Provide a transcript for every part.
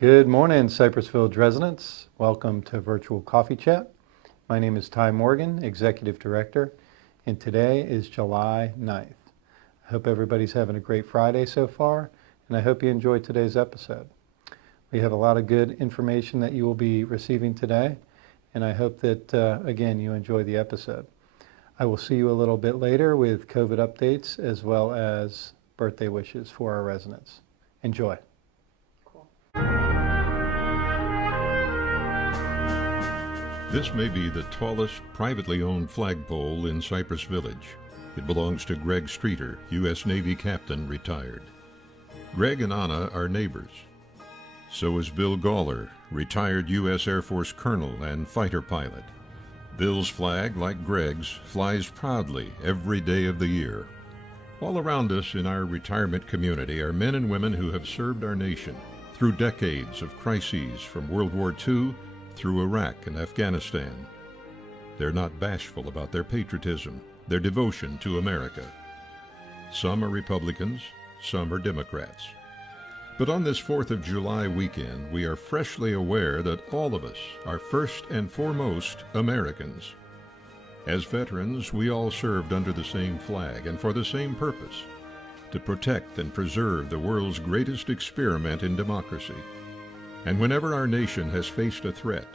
Good morning, Cypress Village residents. Welcome to Virtual Coffee Chat. My name is Ty Morgan, Executive Director, and today is July 9th. I hope everybody's having a great Friday so far, and I hope you enjoyed today's episode. We have a lot of good information that you will be receiving today, and I hope that, again, you enjoy the episode. I will see you a little bit later with COVID updates as well as birthday wishes for our residents. Enjoy. This may be the tallest privately owned flagpole in Cypress Village. It belongs to Greg Streeter, U.S. Navy captain, retired. Greg and Anna are neighbors. So is Bill Gawler, retired U.S. Air Force colonel and fighter pilot. Bill's flag, like Greg's, flies proudly every day of the year. All around us in our retirement community are men and women who have served our nation through decades of crises from World War II through Iraq and Afghanistan. They're not bashful about their patriotism, their devotion to America. Some are Republicans, some are Democrats. But on this 4th of July weekend, we are freshly aware that all of us are first and foremost Americans. As veterans, we all served under the same flag and for the same purpose, to protect and preserve the world's greatest experiment in democracy. And whenever our nation has faced a threat,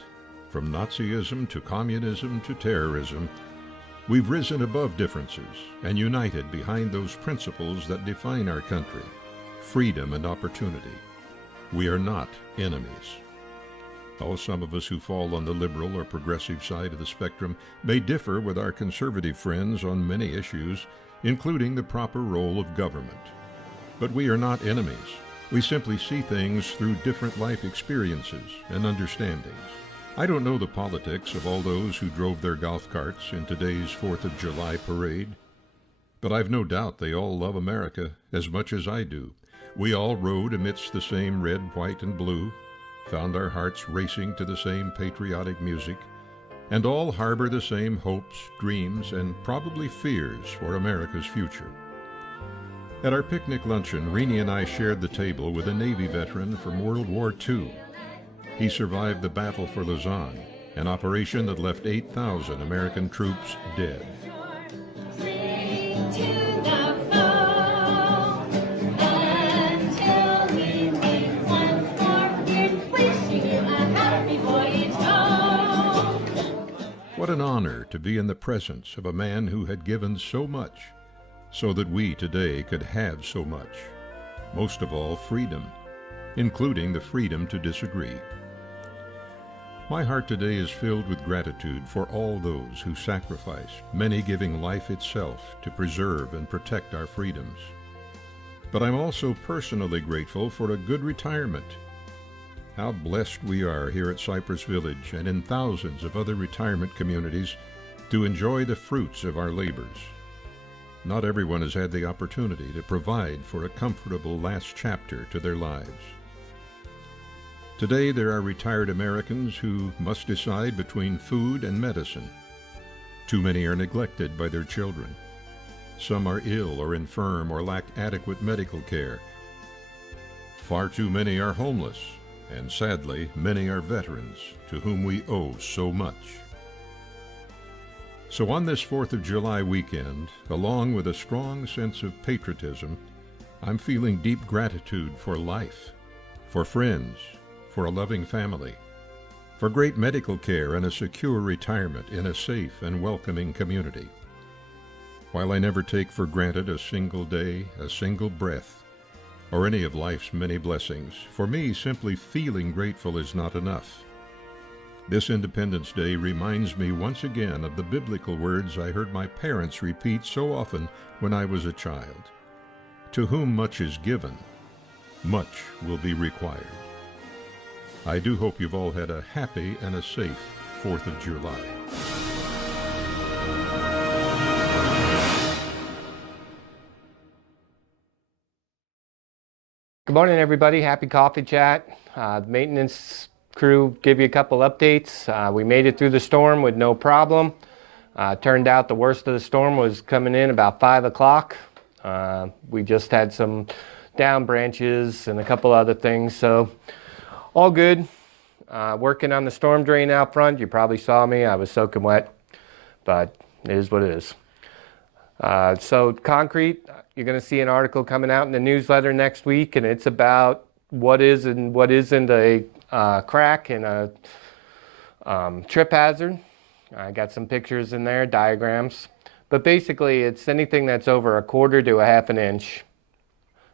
from Nazism to communism to terrorism, we've risen above differences and united behind those principles that define our country, freedom and opportunity. We are not enemies. Oh, some of us who fall on the liberal or progressive side of the spectrum may differ with our conservative friends on many issues, including the proper role of government. But we are not enemies. We simply see things through different life experiences and understandings. I don't know the politics of all those who drove their golf carts in today's 4th of July parade, but I've no doubt they all love America as much as I do. We all rode amidst the same red, white, and blue, found our hearts racing to the same patriotic music, and all harbor the same hopes, dreams, and probably fears for America's future. At our picnic luncheon, Renee and I shared the table with a Navy veteran from World War II. He survived the battle for Lausanne, an operation that left 8,000 American troops dead. What an honor to be in the presence of a man who had given so much, so that we today could have so much. Most of all, freedom, including the freedom to disagree. My heart today is filled with gratitude for all those who sacrificed, many giving life itself to preserve and protect our freedoms. But I'm also personally grateful for a good retirement. How blessed we are here at Cypress Village and in thousands of other retirement communities to enjoy the fruits of our labors. Not everyone has had the opportunity to provide for a comfortable last chapter to their lives. Today there are retired Americans who must decide between food and medicine. Too many are neglected by their children. Some are ill or infirm or lack adequate medical care. Far too many are homeless, and sadly, many are veterans to whom we owe so much. So on this 4th of July weekend, along with a strong sense of patriotism, I'm feeling deep gratitude for life, for friends, for a loving family, for great medical care and a secure retirement in a safe and welcoming community. While I never take for granted a single day, a single breath, or any of life's many blessings, for me, simply feeling grateful is not enough. This Independence Day reminds me once again of the biblical words I heard my parents repeat so often when I was a child. To whom much is given, much will be required. I do hope you've all had a happy and a safe 4th of July. Good morning, everybody. Happy Coffee Chat. Maintenance crew give you a couple updates. We made it through the storm with no problem. Turned out the worst of the storm was coming in about 5 o'clock. We just had some down branches and a couple other things. So All good. Working on the storm drain out front. You probably saw me. I was soaking wet, but it is what it is. So concrete, you're going to see an article coming out in the newsletter next week, and it's about what is and what isn't a crack and a trip hazard. I got some pictures in there, diagrams. But basically, it's anything that's over 1/4 to 1/2 inch.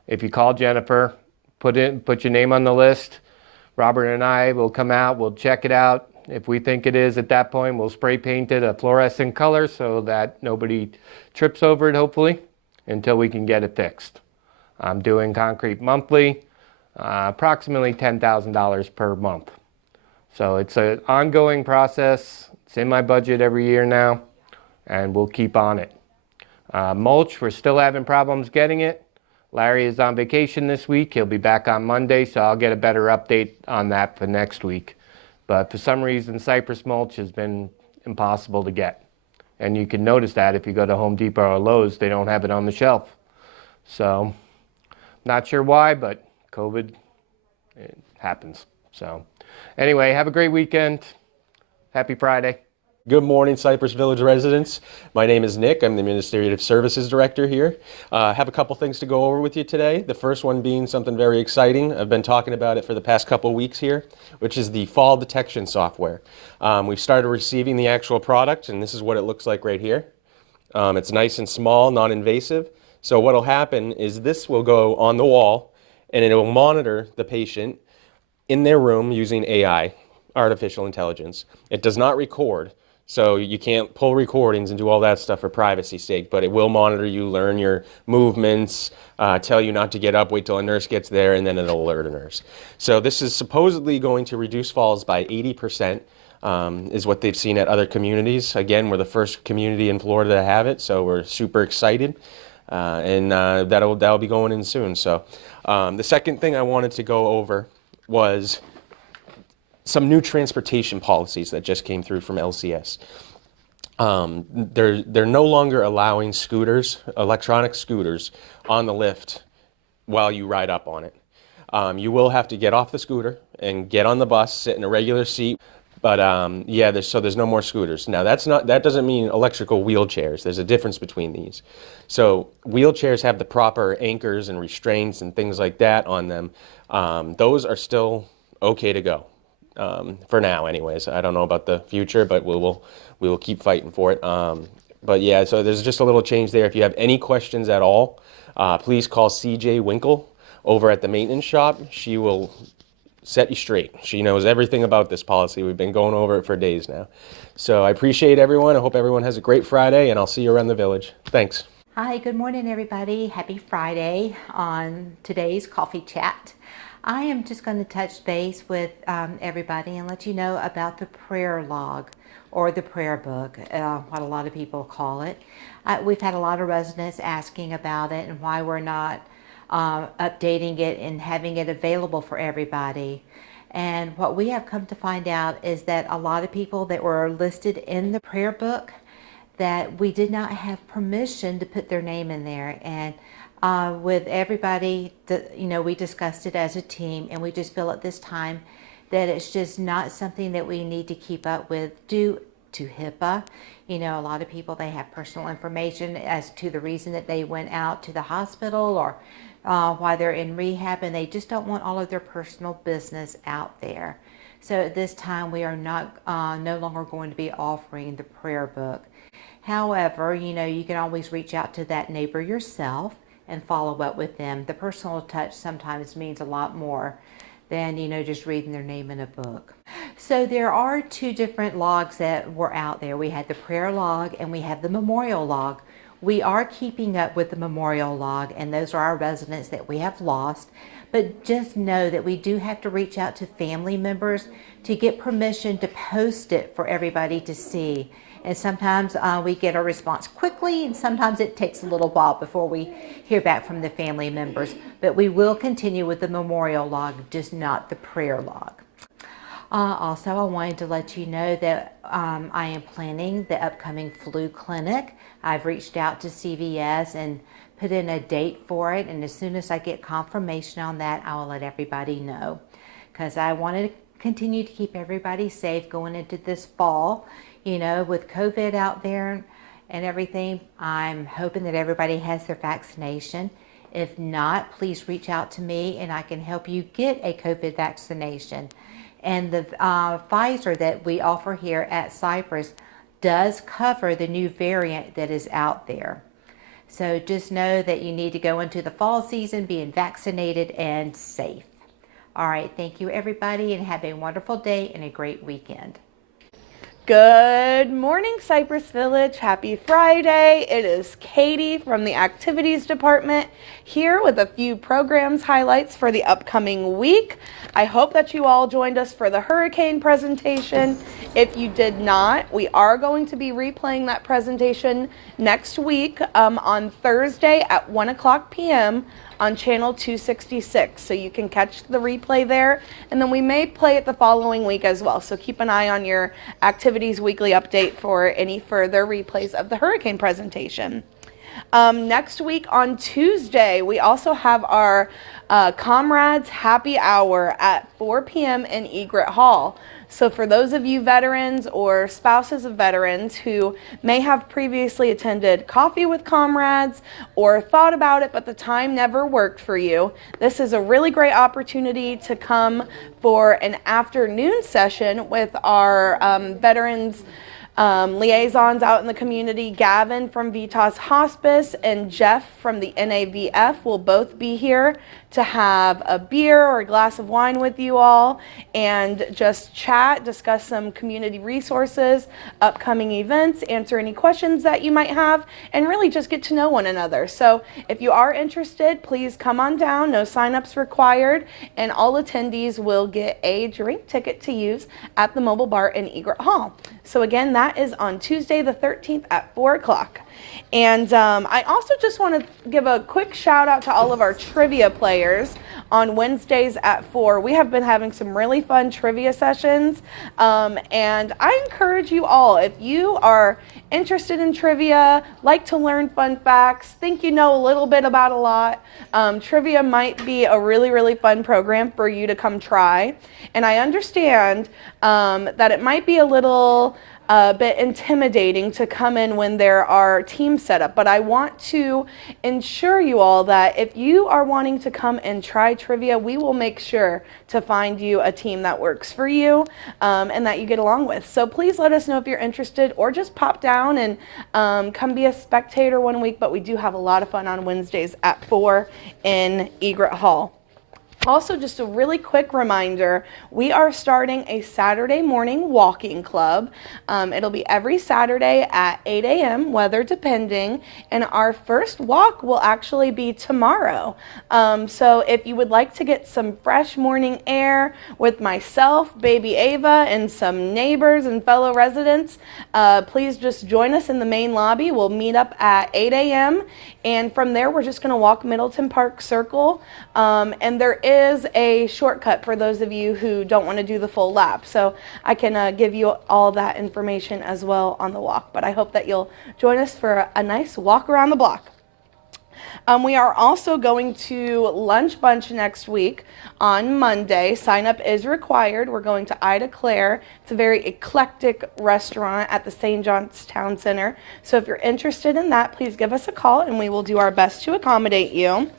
If you call Jennifer, put your name on the list. Robert and I will come out, we'll check it out. If we think it is at that point, we'll spray paint it a fluorescent color so that nobody trips over it, hopefully, until we can get it fixed. I'm doing concrete monthly, approximately $10,000 per month. So it's an ongoing process. It's in my budget every year now, and we'll keep on it. Mulch, we're still having problems getting it. Larry is on vacation this week. He'll be back on Monday, so I'll get a better update on that for next week. But for some reason, Cypress mulch has been impossible to get. And you can notice that if you go to Home Depot or Lowe's, they don't have it on the shelf. So, not sure why, but COVID, it happens. So, anyway, have a great weekend. Happy Friday. Good morning, Cypress Village residents. My name is Nick. I'm the Administrative Services Director here. I have a couple things to go over with you today. The first one being something very exciting. I've been talking about it for the past couple weeks here, which is the fall detection software. We've started receiving the actual product, and this is what it looks like right here. It's nice and small, non-invasive. So what will happen is this will go on the wall, and it will monitor the patient in their room using AI, artificial intelligence. It does not record. So you can't pull recordings and do all that stuff for privacy's sake, but it will monitor you, learn your movements, tell you not to get up, wait till a nurse gets there, and then it'll alert a nurse. So this is supposedly going to reduce falls by 80%, is what they've seen at other communities. Again, we're the first community in Florida to have it, so we're super excited, and that'll be going in soon. So the second thing I wanted to go over was some new transportation policies that just came through from LCS. They're no longer allowing scooters, electronic scooters, on the lift while you ride up on it. You will have to get off the scooter and get on the bus, sit in a regular seat. But there's no more scooters. Now that doesn't mean electrical wheelchairs. There's a difference between these. So wheelchairs have the proper anchors and restraints and things like that on them. Those are still okay to go. For now anyways. I don't know about the future, but we will keep fighting for it. But yeah, so there's just a little change there. If you have any questions at all, please call CJ Winkle over at the maintenance shop. She will set you straight. She knows everything about this policy. We've been going over it for days now. So I appreciate everyone. I hope everyone has a great Friday, and I'll see you around the village. Thanks. Hi, good morning everybody. Happy Friday on today's Coffee Chat. I am just going to touch base with everybody and let you know about the prayer log or the prayer book, what a lot of people call it. We've had a lot of residents asking about it and why we're not updating it and having it available for everybody. And what we have come to find out is that a lot of people that were listed in the prayer book, that we did not have permission to put their name in there. And with everybody, we discussed it as a team, and we just feel at this time that it's just not something that we need to keep up with due to HIPAA. A lot of people, they have personal information as to the reason that they went out to the hospital or why they're in rehab, and they just don't want all of their personal business out there. So at this time, we are not no longer going to be offering the prayer book. However, you can always reach out to that neighbor yourself and follow up with them. The personal touch sometimes means a lot more than, just reading their name in a book. So there are two different logs that were out there. We had the prayer log and we have the memorial log. We are keeping up with the memorial log, and those are our residents that we have lost. But just know that we do have to reach out to family members to get permission to post it for everybody to see. And sometimes we get a response quickly, and sometimes it takes a little while before we hear back from the family members. But we will continue with the memorial log, just not the prayer log. Also, I wanted to let you know that I am planning the upcoming flu clinic. I've reached out to CVS and put in a date for it, and as soon as I get confirmation on that, I will let everybody know. because I wanted to continue to keep everybody safe going into this fall. You know, with COVID out there and everything, I'm hoping that everybody has their vaccination. If not, please reach out to me and I can help you get a COVID vaccination. And the Pfizer that we offer here at Cypress does cover the new variant that is out there. So just know that you need to go into the fall season being vaccinated and safe. All right, thank you everybody, and have a wonderful day and a great weekend. Good morning, Cypress Village. Happy Friday. It is Katie from the Activities Department here with a few programs highlights for the upcoming week. I hope that you all joined us for the hurricane presentation. If you did not, we are going to be replaying that presentation next week on Thursday at 1:00 p.m. on channel 266, so you can catch the replay there, and then we may play it the following week as well, so keep an eye on your Activities Weekly update for any further replays of the hurricane presentation. Next week on Tuesday, we also have our Comrades Happy Hour at 4 p.m. in Egret Hall. So for those of you veterans or spouses of veterans who may have previously attended Coffee with Comrades or thought about it but the time never worked for you, this is a really great opportunity to come for an afternoon session with our veterans liaisons out in the community. Gavin from Vitas Hospice and Jeff from the NAVF will both be here to have a beer or a glass of wine with you all and just chat, discuss some community resources, upcoming events, answer any questions that you might have, and really just get to know one another. So if you are interested, please come on down. No signups required, and all attendees will get a drink ticket to use at the mobile bar in Egret Hall. So again, that is on Tuesday the 13th at 4 o'clock. And I also just want to give a quick shout out to all of our trivia players on Wednesdays at 4. We have been having some really fun trivia sessions, and I encourage you all, if you are interested in trivia, like to learn fun facts, think you know a little bit about a lot, trivia might be a really fun program for you to come try. And I understand that it might be a little bit intimidating to come in when there are teams set up, but I want to ensure you all that if you are wanting to come and try trivia, we will make sure to find you a team that works for you and that you get along with. So please let us know if you're interested, or just pop down and come be a spectator one week, but we do have a lot of fun on Wednesdays at 4 in Egret Hall. Also, just a really quick reminder, we are starting a Saturday morning walking club. It'll be every Saturday at 8 a.m., weather depending, and our first walk will actually be tomorrow. So if you would like to get some fresh morning air with myself, baby Ava, and some neighbors and fellow residents, please just join us in the main lobby. We'll meet up at 8 a.m., and from there we're just going to walk Middleton Park Circle, and there is a shortcut for those of you who don't want to do the full lap. So I can give you all that information as well on the walk. But I hope that you'll join us for a nice walk around the block. We are also going to Lunch Bunch next week on Monday. Sign up is required. We're going to Ida Claire. It's a very eclectic restaurant at the St. John's Town Center. So if you're interested in that, please give us a call and we will do our best to accommodate you.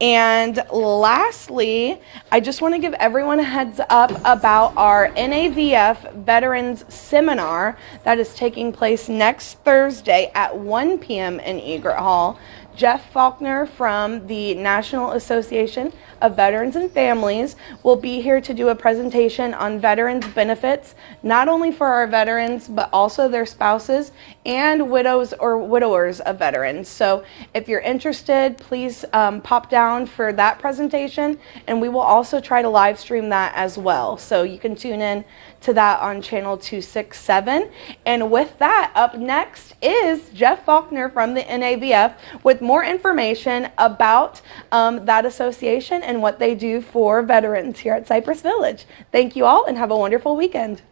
And lastly, I just want to give everyone a heads up about our NAVF Veterans Seminar that is taking place next Thursday at 1 p.m. in Egret Hall. Jeff Faulkner from the National Association of Veterans and Families will be here to do a presentation on veterans benefits, not only for our veterans, but also their spouses and widows or widowers of veterans. So if you're interested, please pop down for that presentation, and we will also try to live stream that as well. So you can tune in to that on channel 267. And with that, up next is Jeff Faulkner from the NAVF with more information about that association and what they do for veterans here at Cypress Village. Thank you all and have a wonderful weekend.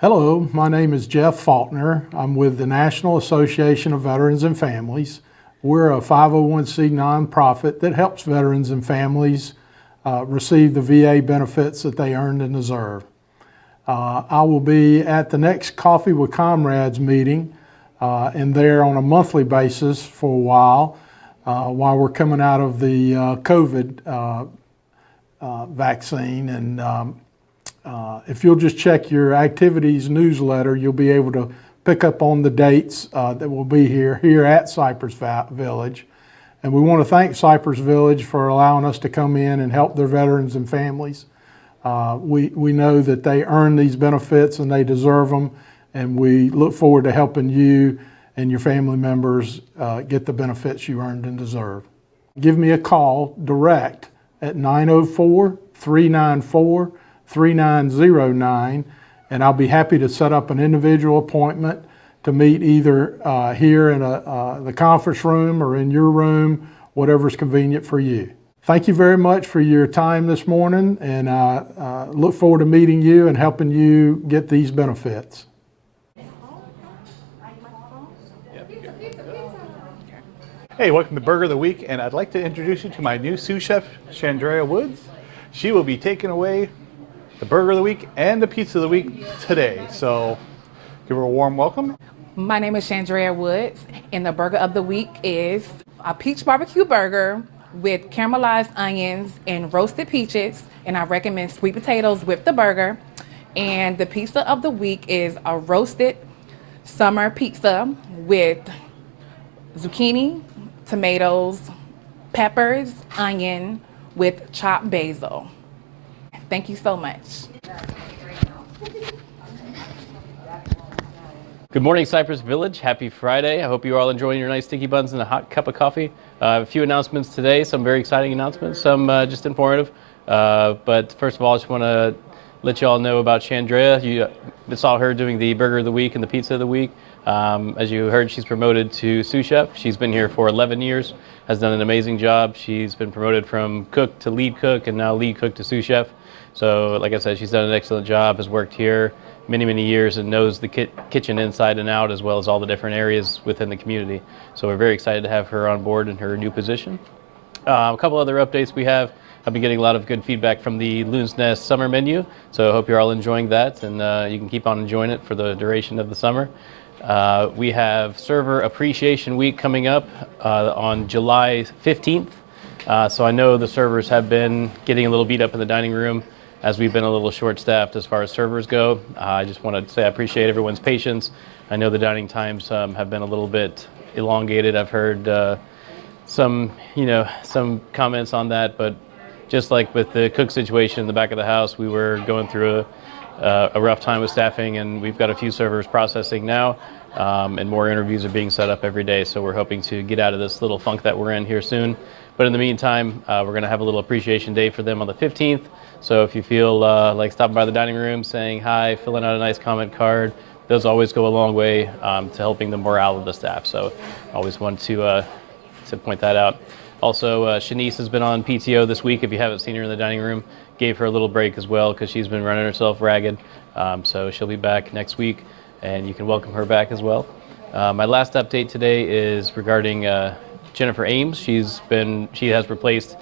Hello, my name is Jeff Faulkner. I'm with the National Association of Veterans and Families. We're a 501c nonprofit that helps veterans and families receive the VA benefits that they earned and deserve. I will be at the next Coffee with Comrades meeting and there on a monthly basis for a while we're coming out of the COVID vaccine. And if you'll just check your activities newsletter, you'll be able to pick up on the dates that will be here at Cypress Village. And we want to thank Cypress Village for allowing us to come in and help their veterans and families. We know that they earn these benefits and they deserve them, and we look forward to helping you and your family members get the benefits you earned and deserve. Give me a call direct at 904-394-3909, and I'll be happy to set up an individual appointment to meet either here in the conference room or in your room, whatever's convenient for you. Thank you very much for your time this morning, and I look forward to meeting you and helping you get these benefits. Hey, welcome to Burger of the Week, and I'd like to introduce you to my new sous chef, Chandrea Woods. She will be taking away the Burger of the Week and the Pizza of the Week today, so give her a warm welcome. My name is Chandrea Woods, and the Burger of the Week is a peach barbecue burger with caramelized onions and roasted peaches, and I recommend sweet potatoes with the burger. And the Pizza of the Week is a roasted summer pizza with zucchini, tomatoes, peppers, onion with chopped basil. Thank you so much. Good morning, Cypress Village. Happy Friday. I hope you're all enjoying your nice sticky buns and a hot cup of coffee. A few announcements today, some very exciting announcements, some just informative. But first of all, I just want to let you all know about Chandrea. You saw her doing the Burger of the Week and the Pizza of the Week. As you heard, she's promoted to sous chef. She's been here for 11 years, has done an amazing job. She's been promoted from cook to lead cook and now lead cook to sous chef. So like I said, she's done an excellent job, has worked here many years and knows the kitchen inside and out, as well as all the different areas within the community. So we're very excited to have her on board in her new position. A couple other updates we have. I've been getting a lot of good feedback from the Loon's Nest summer menu, so I hope you're all enjoying that, and you can keep on enjoying it for the duration of the summer. We have Server Appreciation Week coming up on July 15th. So I know the servers have been getting a little beat up in the dining room as we've been a little short-staffed as far as servers go. I just want to say I appreciate everyone's patience. I know the dining times have been a little bit elongated. I've heard some comments on that, but just like with the cook situation in the back of the house, we were going through a rough time with staffing, and we've got a few servers processing now, and more interviews are being set up every day, so we're hoping to get out of this little funk that we're in here soon. But in the meantime, we're going to have a little appreciation day for them on the 15th. So if you feel like stopping by the dining room, saying hi, filling out a nice comment card, those always go a long way to helping the morale of the staff. So I always want to point that out. Also, Shanice has been on PTO this week. If you haven't seen her in the dining room, gave her a little break as well because she's been running herself ragged. So she'll be back next week, and you can welcome her back as well. My last update today is regarding Jennifer Ames. She has replaced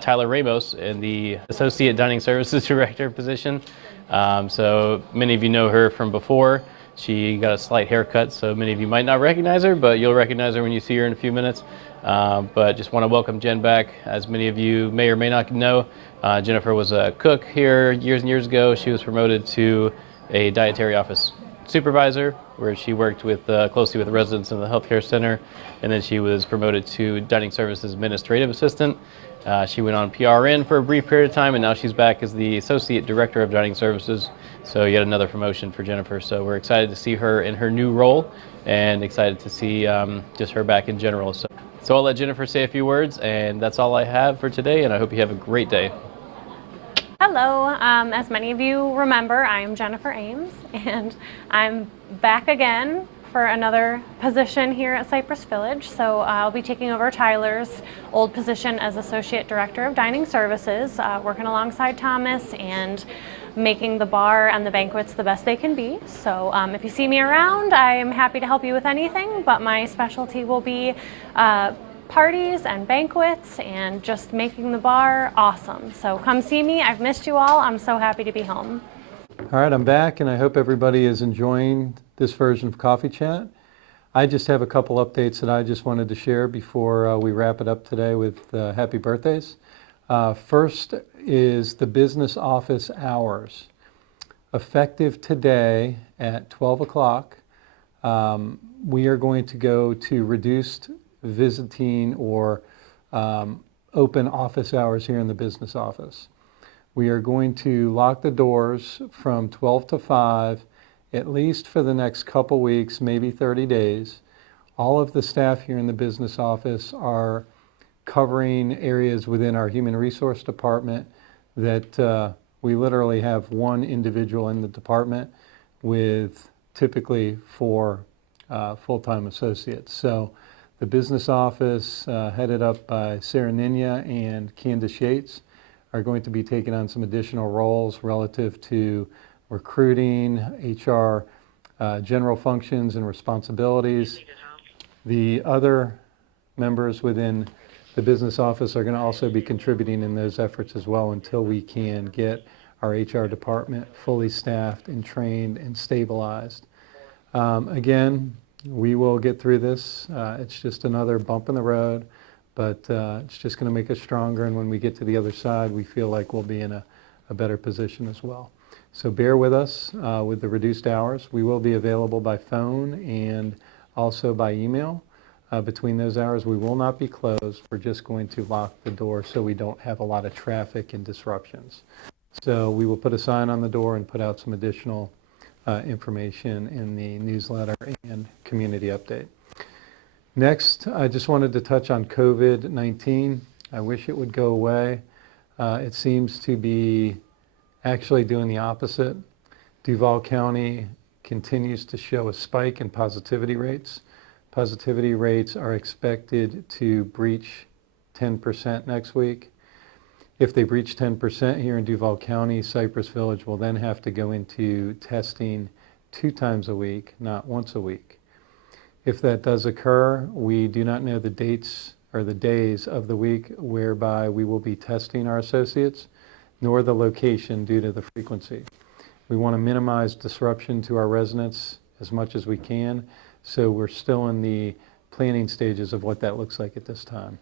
Tyler Ramos in the Associate Dining Services Director position. So many of you know her from before. She got a slight haircut, so many of you might not recognize her, but you'll recognize her when you see her in a few minutes. But just want to welcome Jen back. As many of you may or may not know, Jennifer was a cook here years and years ago. She was promoted to a dietary office supervisor, where she worked with closely with residents in the healthcare center, and then she was promoted to dining services administrative assistant. She went on PRN for a brief period of time, and now she's back as the associate director of dining services. So yet another promotion for Jennifer. So we're excited to see her in her new role, and excited to see just her back in general. So I'll let Jennifer say a few words, and that's all I have for today, and I hope you have a great day. Hello, as many of you remember, I am Jennifer Ames, and I'm back again for another position here at Cypress Village. So I'll be taking over Tyler's old position as Associate Director of Dining Services, working alongside Thomas and making the bar and the banquets the best they can be. So if you see me around, I am happy to help you with anything, but my specialty will be parties and banquets and just making the bar awesome. So come see me. I've missed you all. I'm so happy to be home. All right, I'm back, and I hope everybody is enjoying this version of Coffee Chat. I just have a couple updates that I just wanted to share before we wrap it up today with happy birthdays. First is the business office hours. Effective today at 12 o'clock, we are going to go to reduced visiting or open office hours here in the business office. We are going to lock the doors from 12 to 5, at least for the next couple weeks, maybe 30 days. All of the staff here in the business office are covering areas within our human resource department that we literally have one individual in the department with typically 4 full-time associates. So the business office, headed up by Sarah Ninya and Candace Yates, are going to be taking on some additional roles relative to recruiting, HR, general functions and responsibilities. The other members within the business office are going to also be contributing in those efforts as well until we can get our HR department fully staffed and trained and stabilized. Again, we will get through this. It's just another bump in the road, but it's just going to make us stronger, and when we get to the other side, we feel like we'll be in a better position as well. So bear with us with the reduced hours. We will be available by phone and also by email. Between those hours, we will not be closed. We're just going to lock the door so we don't have a lot of traffic and disruptions. So we will put a sign on the door and put out some additional information in the newsletter and community update. Next, I just wanted to touch on COVID-19. I wish it would go away. It seems to be actually doing the opposite. Duval County continues to show a spike in positivity rates. Positivity rates are expected to breach 10% next week. If they breach 10% here in Duval County, Cypress Village will then have to go into testing 2 times a week, not once a week. If that does occur, we do not know the dates or the days of the week whereby we will be testing our associates, nor the location due to the frequency. We want to minimize disruption to our residents as much as we can, so we're still in the planning stages of what that looks like at this time.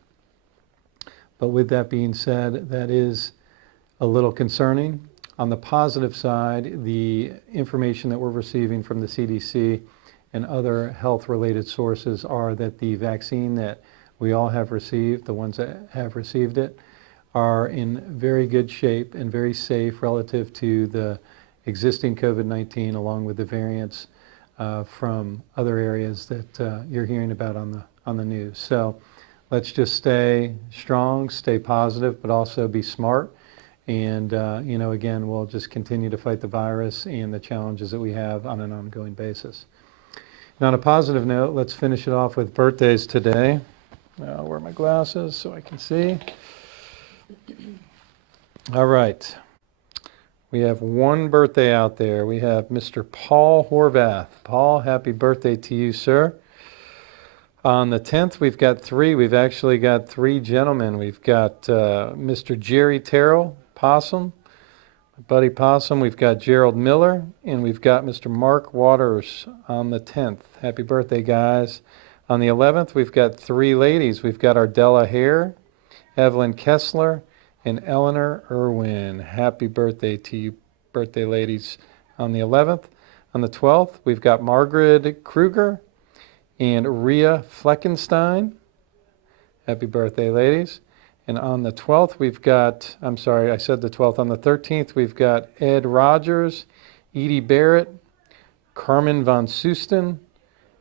But with that being said, that is a little concerning. On the positive side, the information that we're receiving from the CDC and other health-related sources are that the vaccine that we all have received, the ones that have received it, are in very good shape and very safe relative to the existing COVID-19 along with the variants from other areas that you're hearing about on the news. So let's just stay strong, stay positive, but also be smart. And, again, we'll just continue to fight the virus and the challenges that we have on an ongoing basis. Now, on a positive note, let's finish it off with birthdays today. I'll wear my glasses so I can see. All right. We have one birthday out there. We have Mr. Paul Horvath. Paul, happy birthday to you, sir. On the 10th, we've got 3. We've actually got 3 gentlemen. We've got Mr. Jerry Terrell, Possum, Buddy Possum. We've got Gerald Miller, and we've got Mr. Mark Waters on the 10th. Happy birthday, guys. On the 11th, we've got 3 ladies. We've got Ardella Hare, Evelyn Kessler, and Eleanor Irwin. Happy birthday to you, birthday ladies, on the 11th. On the 12th, we've got Margaret Kruger and Rhea Fleckenstein. Happy birthday, ladies. And on the 12th, we've got, I'm sorry, I said the 12th. On the 13th, we've got Ed Rogers, Edie Barrett, Carmen Von Susten,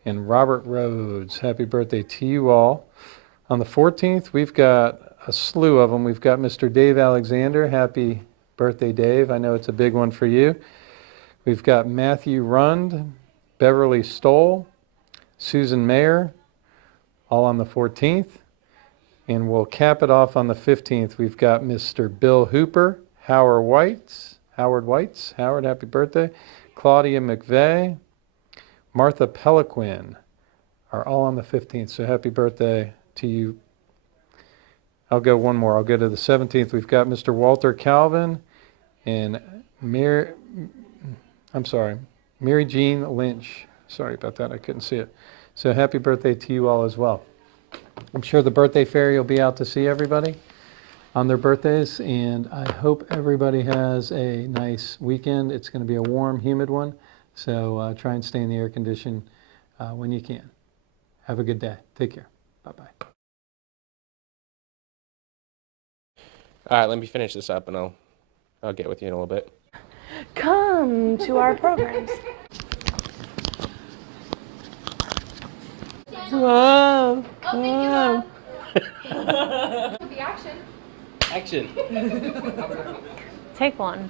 and Robert Rhodes. Happy birthday to you all. On the 14th, we've got a slew of them. We've got Mr. Dave Alexander. Happy birthday, Dave. I know it's a big one for you. We've got Matthew Rund, Beverly Stoll, Susan Mayer, all on the 14th. And we'll cap it off on the 15th. We've got Mr. Bill Hooper, Howard Whites, Howard, happy birthday. Claudia McVeigh, Martha Peliquin are all on the 15th. So happy birthday to you I'll go one more. I'll go to the 17th. We've got Mr. Walter Calvin and Mary Jean Lynch. Sorry about that. I couldn't see it. So happy birthday to you all as well. I'm sure the birthday fairy will be out to see everybody on their birthdays, and I hope everybody has a nice weekend. It's going to be a warm, humid one, so try and stay in the air condition when you can. Have a good day. Take care. Bye-bye. All right, let me finish this up and I'll get with you in a little bit. Come to our programs. Whoa, whoa. Action. Take one.